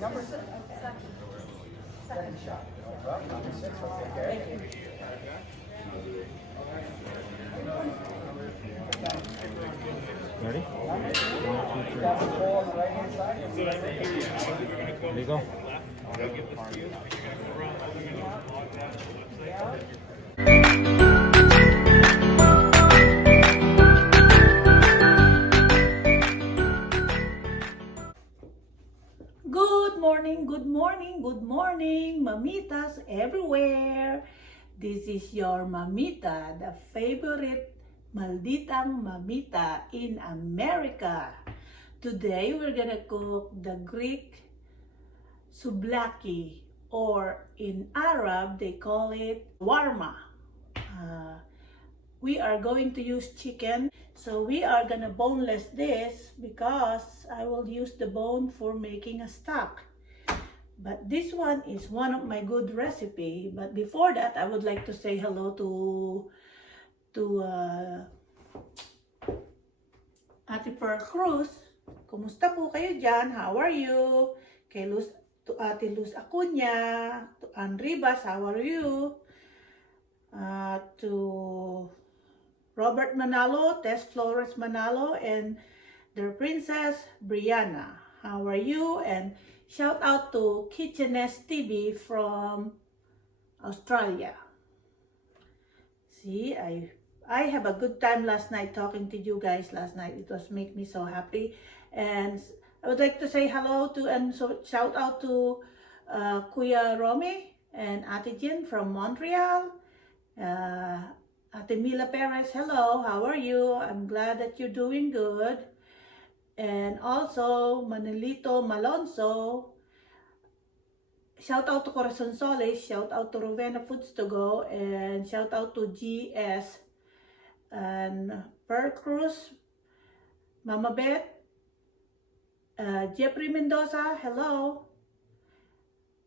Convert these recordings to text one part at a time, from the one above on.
Number six. Second shot. Well, number six, okay. Ready? Got the ball on the right hand side. There you go. Good morning, good morning, good morning, mamitas everywhere. This is your mamita, the favorite malditang mamita in America. Today we're gonna cook the Greek souvlaki, or in Arab they call it warma. We are going to use chicken, so we are gonna boneless this because I will use the bone for making a stock. But this one is one of my good recipe. But before that, I would like to say hello to Ate Per Cruz. Kumusta po kayo dyan? How are you? Kay Luz, to Ate Luz Acuña, to Ann Ribas, how are you? To Robert Manalo, Tess Flores Manalo, and their princess Brianna. How are you? And shout out to Kitcheness TV from Australia. See, I have a good time last night talking to you guys last night. It was make me so happy. And I would like to say hello to and so shout out to Kuya Romy and Ate Jin from Montreal. Ate Mila Perez, hello, how are you? I'm glad that you're doing good. And also, Manilito Malonzo, shout out to Corazon Solis, shout out to Rovena Foods to Go, and shout out to GS and Per Cruz, Mama Beth, Jeffrey Mendoza, hello.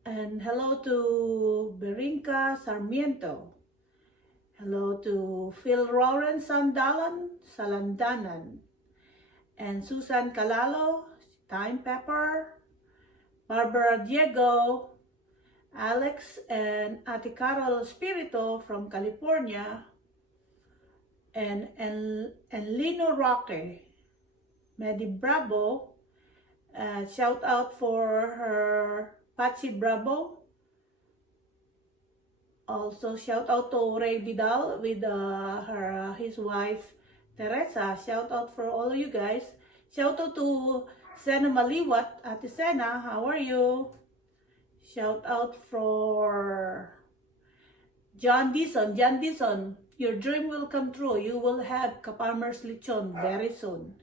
And hello to Berinca Sarmiento. Hello to Phil Roran Salandanan, and Susan Calalo, Time Pepper, Barbara Diego, Alex and Ate Carol Spirito from California, and Lino Roque, Medi Bravo, shout out for her Patsy Bravo. Also, shout out to Ray Vidal with his wife Teresa. Shout out for all of you guys. Shout out to Sena Maliwat, Ate Sena, how are you? Shout out for John Dison. John Dison, your dream will come true. You will have Kaparmer's Lechon very soon.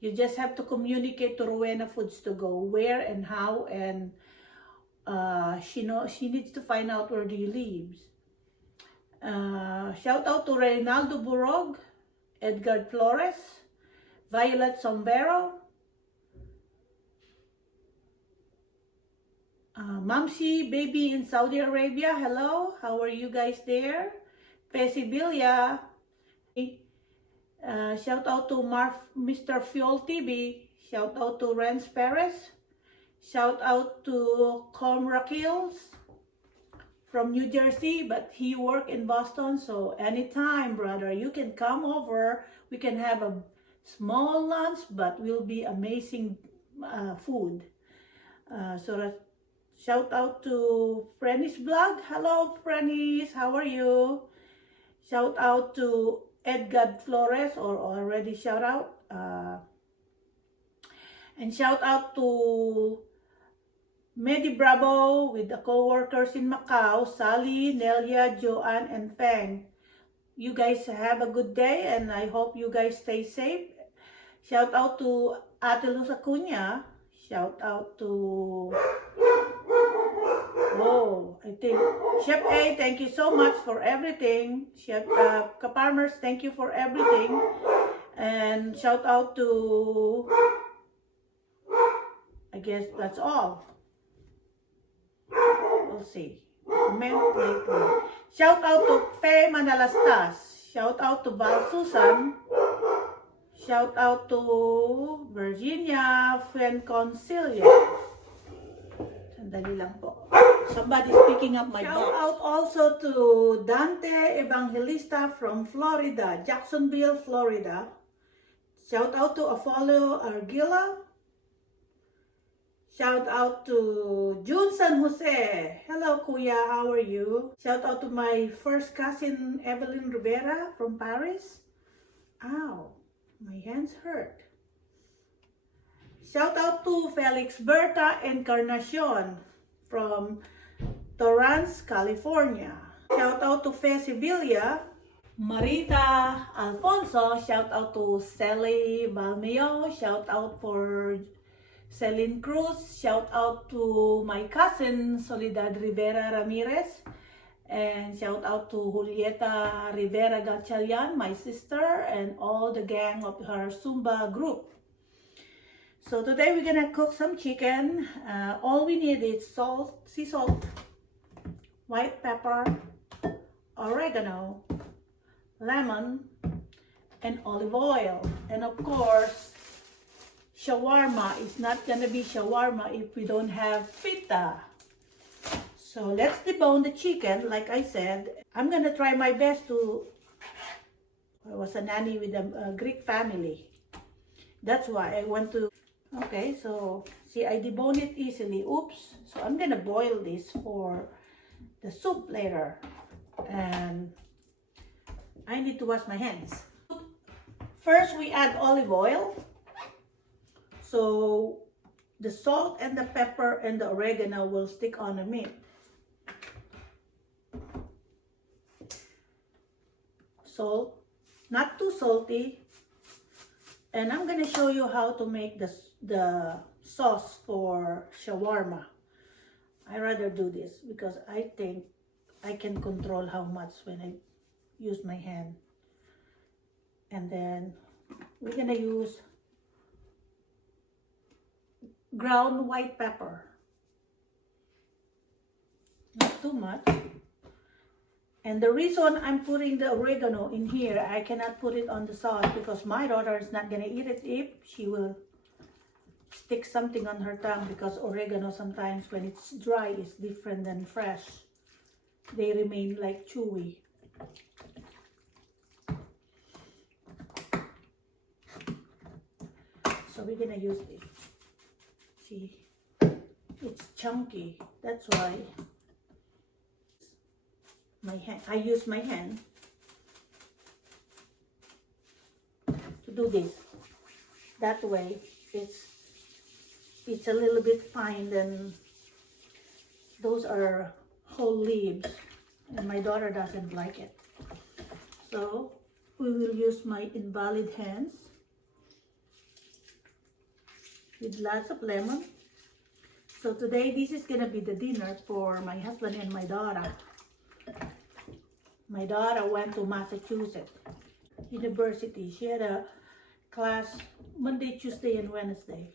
You just have to communicate to Rowena Foods to go where and how, and she needs to find out where do you live. Shout out to Reynaldo Burog, Edgar Flores, Violet Sombrero, Mamsi Baby in Saudi Arabia, hello, how are you guys there? Pesibilia, shout out to Mr. Fuel TV, shout out to Renz Perez, shout out to Comra Kills from New Jersey, but he work in Boston, so anytime, brother, you can come over. We can have a small lunch, but will be amazing food. So that, shout out to Frenny's Blog. Hello, Frenny's, how are you? Shout out to Edgar Flores, or already shout out. And shout out to Medi Bravo with the co-workers in Macau, Sally, Nelia, Joanne, and Feng. You guys have a good day, and I hope you guys stay safe. Shout out to Ate Luz Acuña. Shout out to I think Chef A, thank you so much for everything. Chef Kaparmers, thank you for everything. And shout out to, I guess that's all. We'll see. Comment later. Shout out to Faye Manalastas. Shout out to Val Susan. Shout out to Virginia Fuenconcilia. Sandali lang po. Somebody's picking up my box. Shout out also to Dante Evangelista from Florida, Jacksonville, Florida. Shout out to Apollo Argila. Shout out to June San Jose. Hello, Kuya. How are you? Shout out to my first cousin, Evelyn Rivera from Paris. Ow, my hands hurt. Shout out to Felix Berta Encarnacion from Torrance, California. Shout out to Fe Sevilla. Marita Alfonso. Shout out to Sally Balmeo. Shout out for Celine Cruz. Shout out to my cousin Soledad Rivera Ramirez. And shout out to Julieta Rivera Gatchalian, my sister, and all the gang of her Zumba group. So today we're gonna cook some chicken. All we need is salt, sea salt, white pepper, oregano, lemon, and olive oil. And of course, shawarma is not gonna be shawarma if we don't have pita. So let's debone the chicken. Like I said, I'm gonna try my best to. I was a nanny with a Greek family. That's why I want to. Okay, so see, I debone it easily. Oops. So I'm gonna boil this for the soup later, and I need to wash my hands. First, we add olive oil. So the salt and the pepper and the oregano will stick on the meat. Salt, not too salty. And I'm gonna show you how to make the sauce for shawarma. I rather do this because I think I can control how much when I use my hand. And then we're gonna use ground white pepper. Not too much. And the reason I'm putting the oregano in here, I cannot put it on the sauce because my daughter is not gonna eat it. If she will stick something on her tongue, because oregano sometimes when it's dry is different than fresh. They remain like chewy. So we're gonna use this. See, it's chunky. That's why my hand. I use my hand to do this. That way, it's a little bit fine. Than those are whole leaves, and my daughter doesn't like it. So we will use my invalid hands with lots of lemon. So today this is gonna be the dinner for my husband and my daughter. My daughter went to Massachusetts University. She had a class Monday, Tuesday, and Wednesday.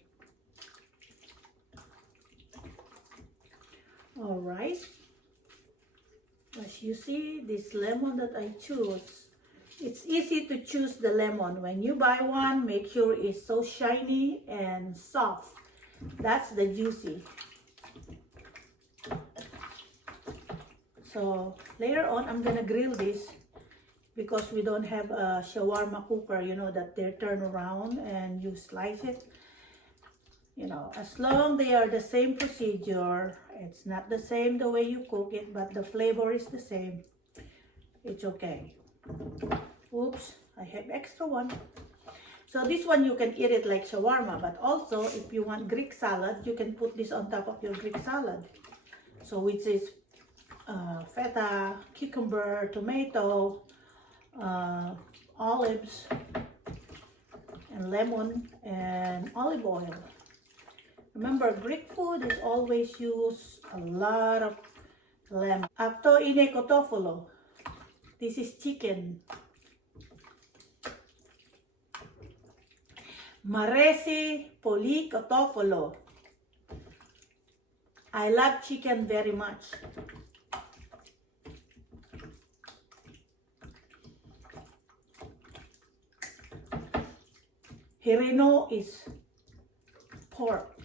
All right. As you see, this lemon that I choose, it's easy to choose the lemon. When you buy one, make sure it's so shiny and soft. That's the juicy. So later on, I'm gonna grill this because we don't have a shawarma cooker, you know, that they turn around and you slice it. You know, as long they are the same procedure, it's not the same the way you cook it, but the flavor is the same. It's okay. Oops, I have extra one. So this one you can eat it like shawarma, but also if you want Greek salad, you can put this on top of your Greek salad. So which is feta, cucumber, tomato, olives, and lemon, and olive oil. Remember, Greek food is always use a lot of lemon. After ine kotofolo, this is chicken. Maresi poli kotofolo. I love chicken very much. Hirino is pork.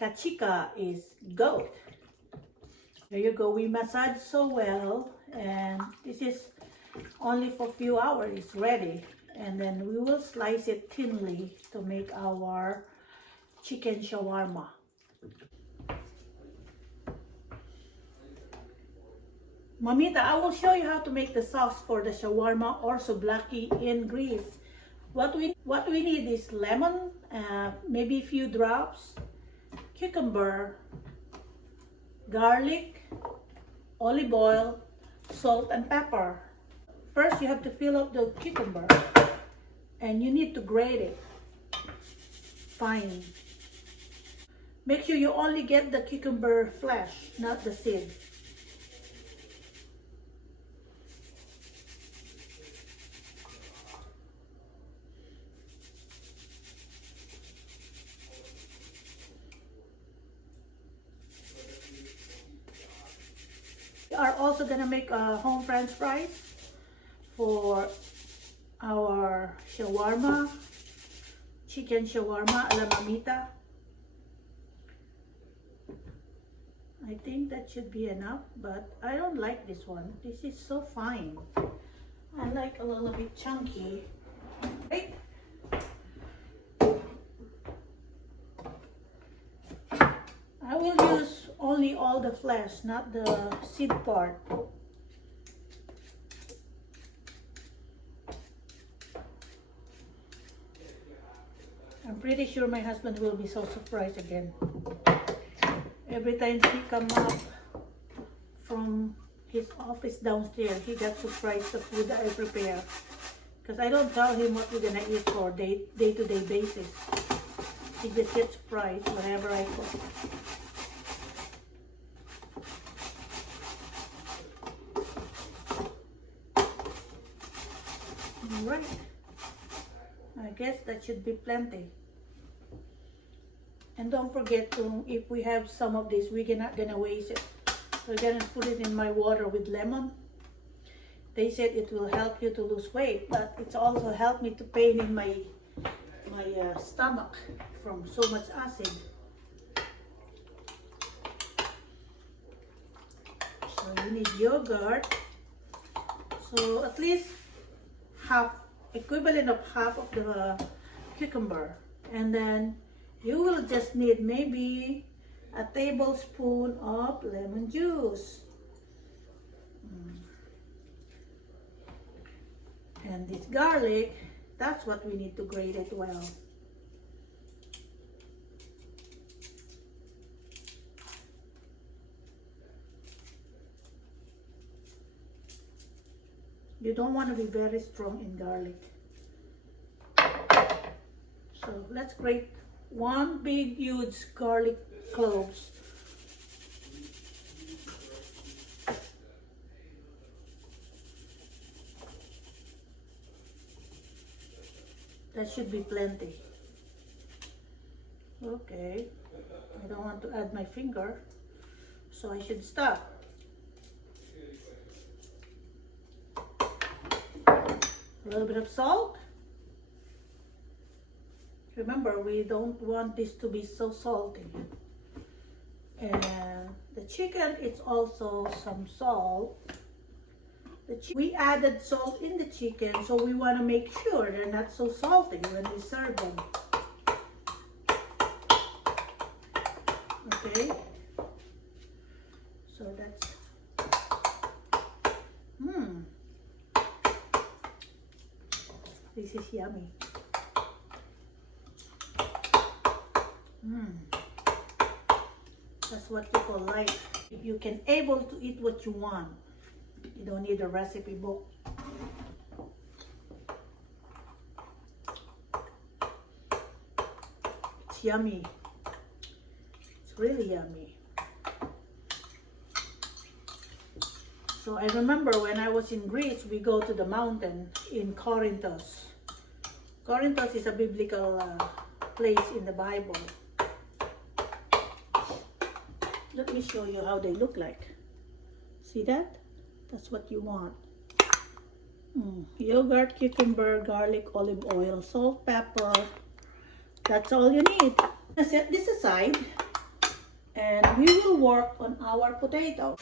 Kachika is goat. There you go. We massage so well, and this is only for a few hours. It's ready, and then we will slice it thinly to make our chicken shawarma. Mamita, I will show you how to make the sauce for the shawarma or souvlaki in Greece. What we need is lemon, maybe a few drops, cucumber, garlic, olive oil, salt and pepper. First, you have to fill up the cucumber, and you need to grate it fine. Make sure you only get the cucumber flesh, not the seed. We are also gonna make home French fries for our shawarma, chicken shawarma a la mamita. I think that should be enough, but I don't like this one. This is so fine. I like a little bit chunky. Right? I will use only all the flesh, not the seed part. I'm pretty sure my husband will be so surprised again. Every time he come up from his office downstairs, he got surprised the food that I prepare. Because I don't tell him what we're gonna eat for day-to-day basis. He just gets surprised whenever I cook. Alright. I guess that should be plenty. And don't forget to, if we have some of this, we're not gonna waste it. We're gonna put it in my water with lemon. They said it will help you to lose weight, but it's also helped me to pain in my stomach from so much acid. So you need yogurt. So at least equivalent of half of the cucumber, and then you will just need maybe a tablespoon of lemon juice. And this garlic, that's what we need to grate it well. You don't want to be very strong in garlic. So let's grate one big huge garlic cloves. That should be plenty. Okay, I don't want to add my finger, so I should stop. A little bit of salt. Remember, we don't want this to be so salty. And the chicken, it's also some salt. We added salt in the chicken, so we want to make sure they're not so salty when we serve them. Okay, so that's this is yummy. That's what you call life. If you can able to eat what you want, you don't need a recipe book. It's yummy. It's really yummy. So I remember when I was in Greece, we go to the mountain in Corinthos. Corinthos is a biblical place in the Bible. Let me show you how they look like. See that? That's what you want. Yogurt, cucumber, garlic, olive oil, salt, pepper. That's all you need. Set this aside. and we will work on our potato.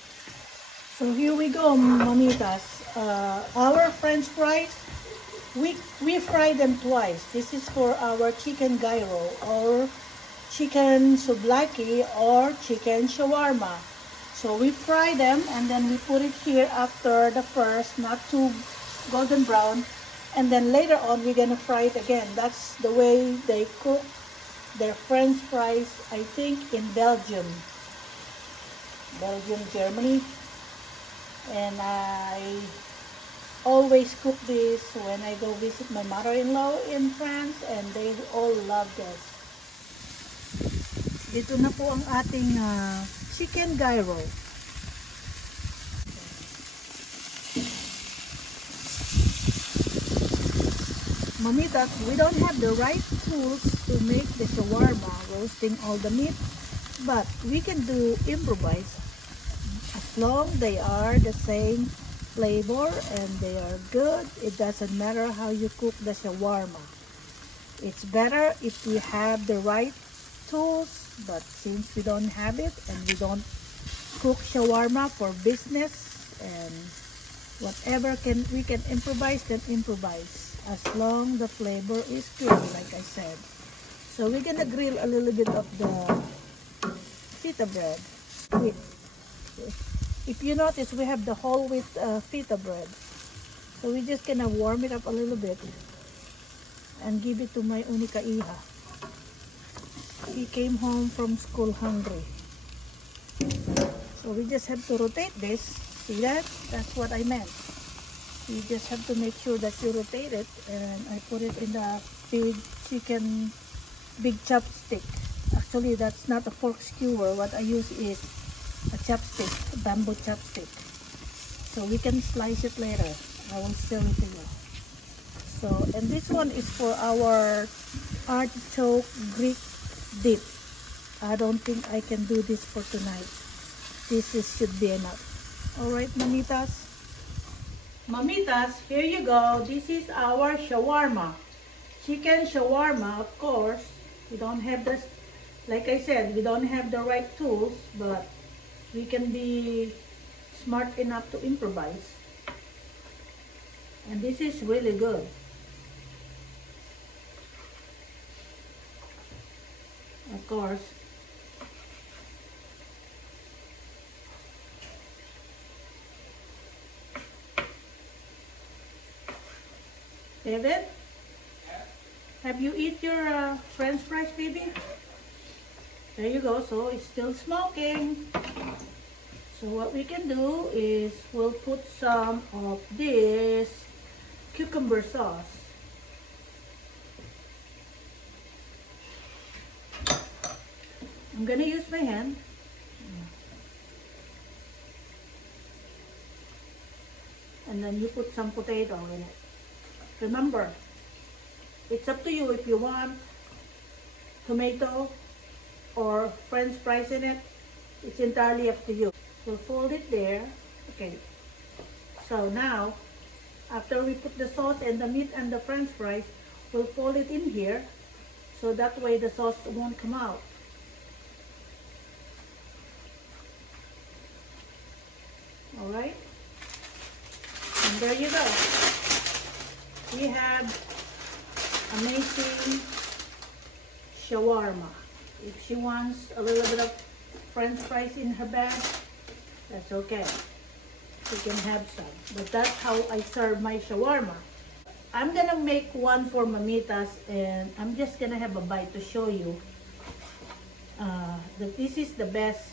So here we go, mamitas. Our French fries, we fry them twice. This is for our chicken gyro or chicken souvlaki or chicken shawarma. So we fry them and then we put it here after the first, not too golden brown. And then later on we're gonna fry it again. That's the way they cook their French fries, I think, in Belgium, Germany. And I always cook this when I go visit my mother-in-law in France, and they all love this. Ito na po ang ating chicken gyro. Mamitas, we don't have the right tools to make the shawarma, roasting all the meat, but we can do improvise as long they are the same flavor and they are good. It doesn't matter how you cook the shawarma. It's better if we have the right tools, but since we don't have it and we don't cook shawarma for business, and whatever we can improvise, then improvise as long the flavor is good, like I said. So we're gonna grill a little bit of the pita bread. If you notice, we have the whole wheat pita bread. So we're just gonna warm it up a little bit and give it to my unika iha. He came home from school hungry. So we just have to rotate this. See that? That's what I meant. You just have to make sure that you rotate it, and I put it in the big chopstick. Actually, that's not a fork skewer. What I use is a chopstick, a bamboo chopstick. So we can slice it later. I will show it to you. So, and this one is for our artichoke Greek dip. I don't think I can do this for tonight. Should be enough. Alright, mamitas. Mamitas, here you go. This is our shawarma. Chicken shawarma, of course. We don't have this, like I said, we don't have the right tools, but we can be smart enough to improvise. And this is really good. Of course. David? Have you eat your French fries, baby? There you go. So it's still smoking. So what we can do is we'll put some of this cucumber sauce. I'm gonna use my hand. And then you put some potato in it. Remember, it's up to you if you want tomato or French fries in it. It's entirely up to you. We'll fold it there. Okay. So now, after we put the sauce and the meat and the French fries, we'll fold it in here. So that way the sauce won't come out. Alright? And there you go. We have amazing shawarma. If she wants a little bit of French fries in her bag, that's okay. She can have some. But that's how I serve my shawarma. I'm gonna make one for mamitas, and I'm just gonna have a bite to show you that this is the best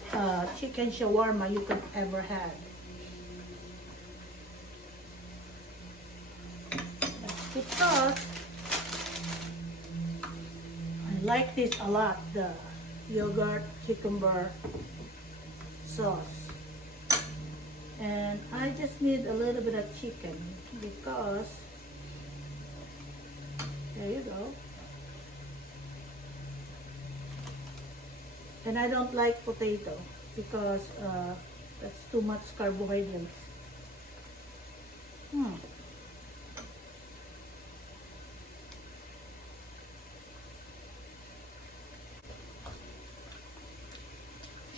chicken shawarma you could ever have. Because I like this a lot, the yogurt cucumber sauce. And I just need a little bit of chicken because, there you go. And I don't like potato because that's too much carbohydrates.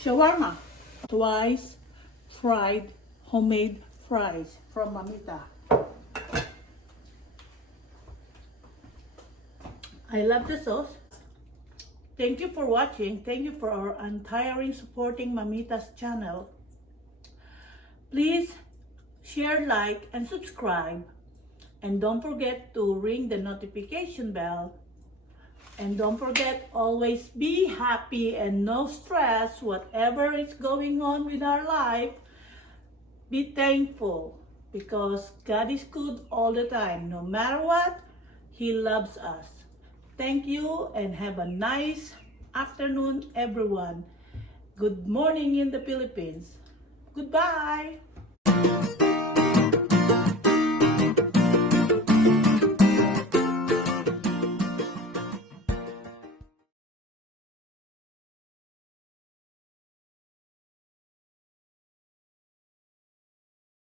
shawarma. Twice fried homemade fries from Mamita. I love the sauce. Thank you for watching. Thank you for our untiring supporting Mamita's channel. Please share, like, and subscribe. And don't forget to ring the notification bell. And don't forget, always be happy and no stress, whatever is going on with our life. Be thankful because God is good all the time. No matter what, He loves us. Thank you and have a nice afternoon, everyone. Good morning in the Philippines. Goodbye.